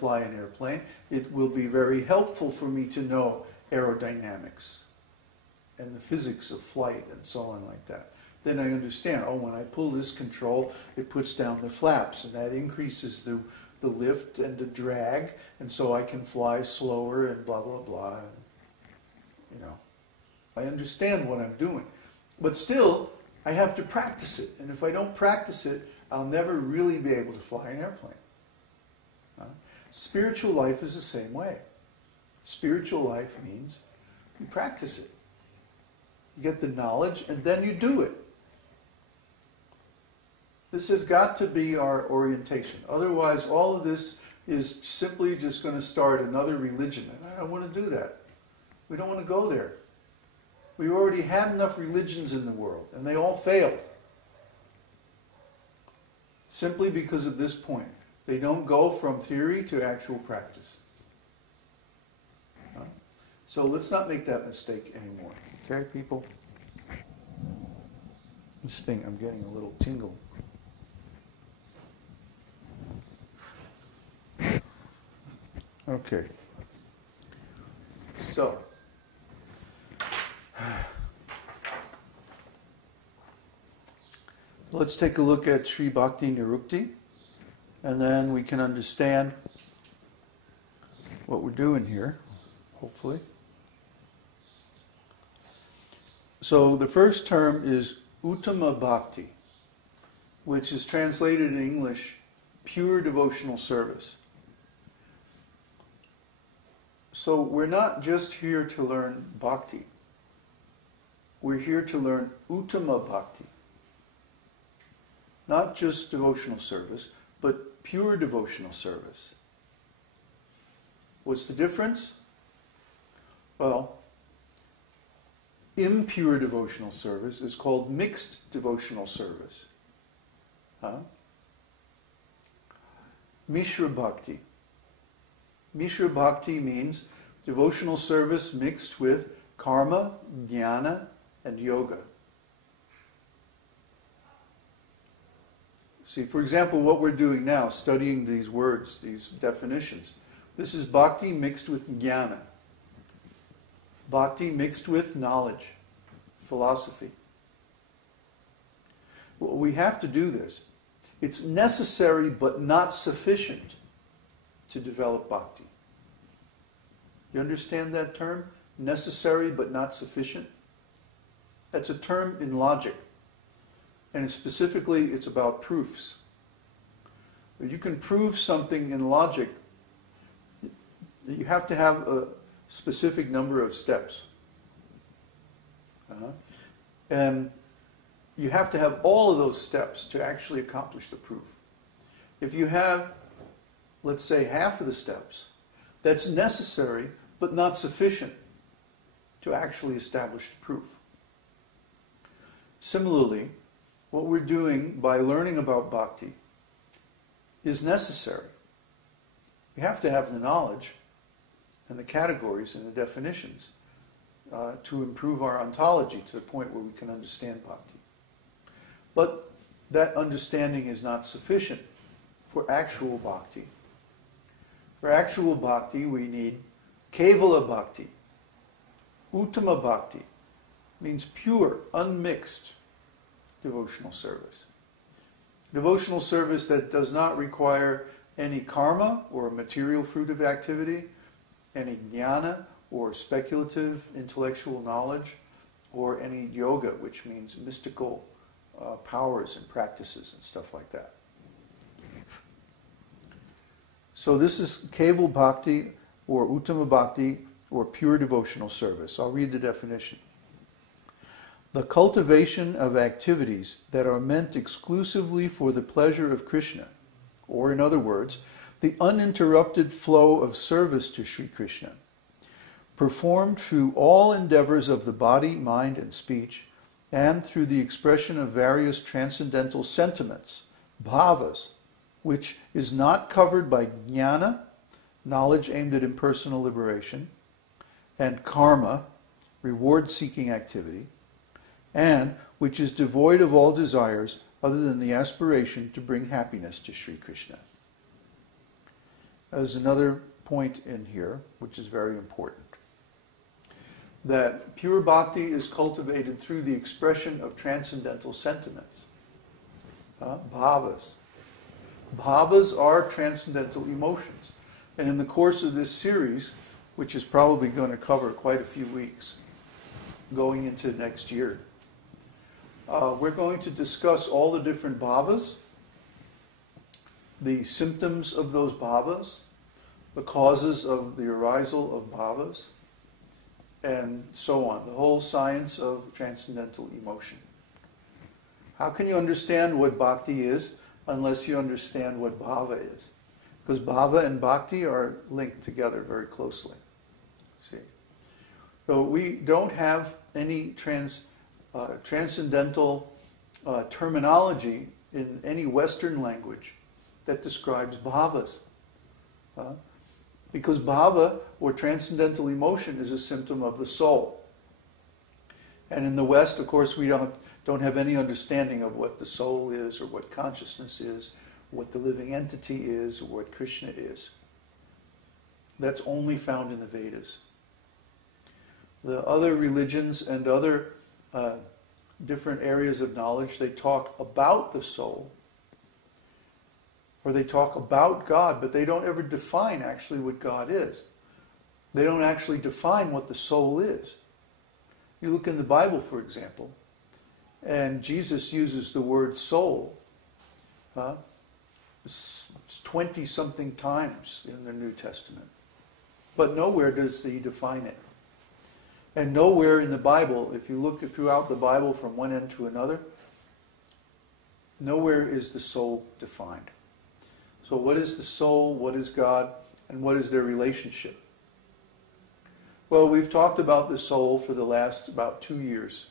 fly an airplane, it will be very helpful for me to know aerodynamics and the physics of flight and so on like that. Then I understand, oh, when I pull this control, it puts down the flaps, and that increases the lift and the drag, and so I can fly slower and blah, blah, blah. And, you know, I understand what I'm doing. But still, I have to practice it. And if I don't practice it, I'll never really be able to fly an airplane. Spiritual life is the same way. Spiritual life means you practice it. You get the knowledge, and then you do it. This has got to be our orientation. Otherwise, all of this is simply just going to start another religion. And I don't want to do that. We don't want to go there. We already had enough religions in the world, and they all failed. Simply because of this point. They don't go from theory to actual practice. So let's not make that mistake anymore. Okay, people? This thing, I'm getting a little tingle. Okay. So, let's take a look at Sri Bhakti Nirukti, and then we can understand what we're doing here, hopefully. So the first term is Uttama Bhakti, which is translated in English, pure devotional service. So we're not just here to learn bhakti. We're here to learn Uttama Bhakti. Not just devotional service, but pure devotional service. What's the difference? Well, impure devotional service is called mixed devotional service. Mishra Bhakti. Mishra Bhakti means devotional service mixed with karma, jnana, and yoga. See, for example, what we're doing now, studying these words, these definitions, this is bhakti mixed with jnana. Bhakti mixed with knowledge, philosophy. Well, we have to do this. It's necessary but not sufficient to develop bhakti. You understand that term? Necessary but not sufficient? That's a term in logic. And specifically, it's about proofs. You can prove something in logic. You have to have a specific number of steps. And you have to have all of those steps to actually accomplish the proof. If you have, let's say, half of the steps, that's necessary but not sufficient to actually establish the proof. Similarly, what we're doing by learning about bhakti is necessary. We have to have the knowledge and the categories and the definitions to improve our ontology to the point where we can understand bhakti. But that understanding is not sufficient for actual bhakti. For actual bhakti, we need kevala bhakti. Uttama bhakti means pure, unmixed devotional service. Devotional service that does not require any karma or material fruit of activity, any jnana or speculative intellectual knowledge, or any yoga, which means mystical powers and practices and stuff like that. So this is kevala bhakti or uttama bhakti or pure devotional service. I'll read the definition. The cultivation of activities that are meant exclusively for the pleasure of Krishna, or in other words, the uninterrupted flow of service to Sri Krishna, performed through all endeavors of the body, mind, and speech, and through the expression of various transcendental sentiments, bhavas, which is not covered by jnana, knowledge aimed at impersonal liberation, and karma, reward-seeking activity, and which is devoid of all desires other than the aspiration to bring happiness to Sri Krishna. as another point in here, which is very important, that pure bhakti is cultivated through the expression of transcendental sentiments, bhavas. Bhavas are transcendental emotions. And in the course of this series, which is probably going to cover quite a few weeks, going into next year, we're going to discuss all the different bhavas, the symptoms of those bhavas, the causes of the arisal of bhavas, and so on, the whole science of transcendental emotion. How can you understand what bhakti is unless you understand what bhava is? Because bhava and bhakti are linked together very closely. See? So we don't have any transcendental terminology in any Western language that describes bhavas. Because bhava, or transcendental emotion, is a symptom of the soul. And in the West, of course, we don't have any understanding of what the soul is, or what consciousness is, what the living entity is, or what Krishna is. That's only found in the Vedas. The other religions and other different areas of knowledge, they talk about the soul, or they talk about God, but they don't ever define actually what God is. They don't actually define what the soul is. You look in the Bible, for example, and Jesus uses the word soul 20-something times in the New Testament. But nowhere does he define it. And nowhere in the Bible, if you look throughout the Bible from one end to another, nowhere is the soul defined. So what is the soul, what is God, and what is their relationship? Well, we've talked about the soul for the last about 2 years.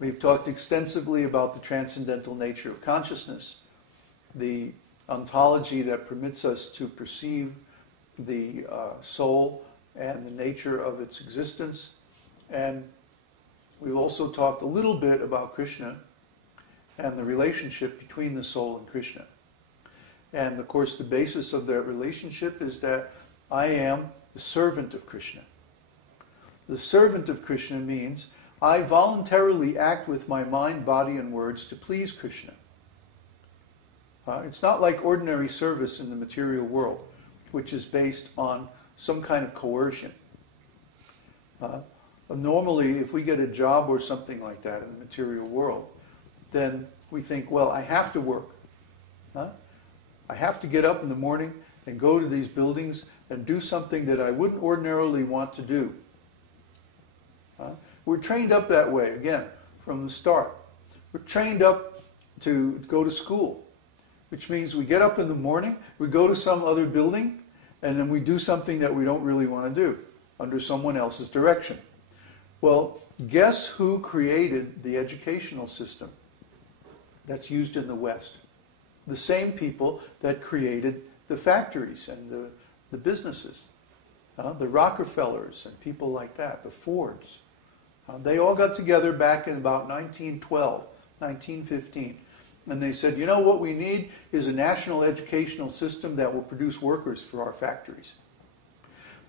We've talked extensively about the transcendental nature of consciousness, the ontology that permits us to perceive the soul and the nature of its existence. And we've also talked a little bit about Krishna and the relationship between the soul and Krishna. And of course the basis of that relationship is that I am the servant of Krishna. The servant of Krishna means I voluntarily act with my mind, body, and words to please Krishna. It's not like ordinary service in the material world, which is based on some kind of coercion. Normally, if we get a job or something like that in the material world, then we think, well, I have to work. I have to get up in the morning and go to these buildings and do something that I wouldn't ordinarily want to do. We're trained up that way, again, from the start. We're trained up to go to school, which means we get up in the morning, we go to some other building, and then we do something that we don't really want to do under someone else's direction. Well, guess who created the educational system that's used in the West? The same people that created the factories and the businesses. The Rockefellers and people like that, the Fords. They all got together back in about 1912, 1915. And they said, you know what we need is a national educational system that will produce workers for our factories.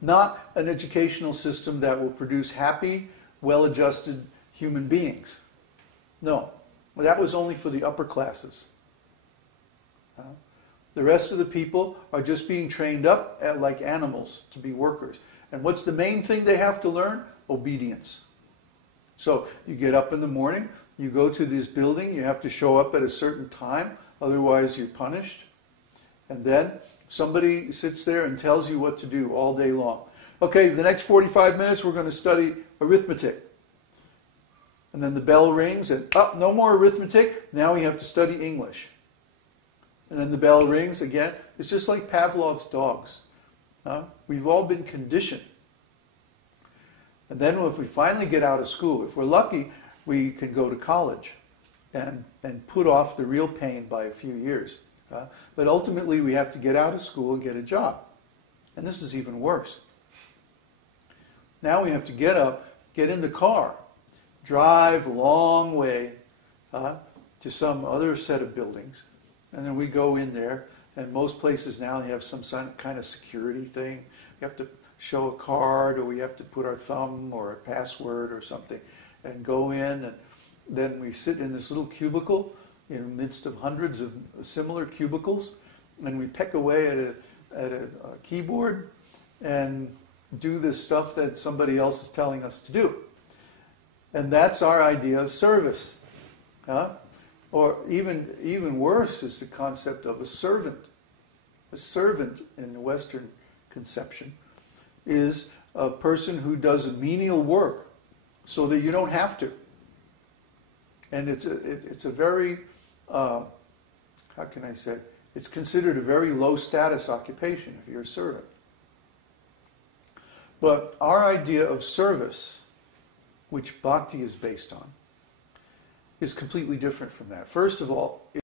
Not an educational system that will produce happy, well-adjusted human beings. No, that was only for the upper classes. The rest of the people are just being trained up like animals to be workers. And what's the main thing they have to learn? Obedience. So you get up in the morning, you go to this building, you have to show up at a certain time, otherwise you're punished. And then somebody sits there and tells you what to do all day long. Okay, the next 45 minutes we're going to study arithmetic. And then the bell rings and, no more arithmetic, now we have to study English. And then the bell rings again. It's just like Pavlov's dogs. We've all been conditioned. And then if we finally get out of school, if we're lucky, we can go to college and put off the real pain by a few years. But ultimately we have to get out of school and get a job. And this is even worse. Now we have to get up, get in the car, drive a long way to some other set of buildings, and then we go in there And most places now you have some kind of security thing. You have to show a card, or we have to put our thumb or a password or something and go in, and then we sit in this little cubicle in the midst of hundreds of similar cubicles, and we peck away at a keyboard and do this stuff that somebody else is telling us to do. And that's our idea of service. Huh? Or even worse is the concept of a servant. A servant in the Western conception is a person who does menial work so that you don't have to. And it's a very, how can I say, it's considered a very low status occupation if you're a servant. But our idea of service, which Bhakti is based on, is completely different from that. First of all,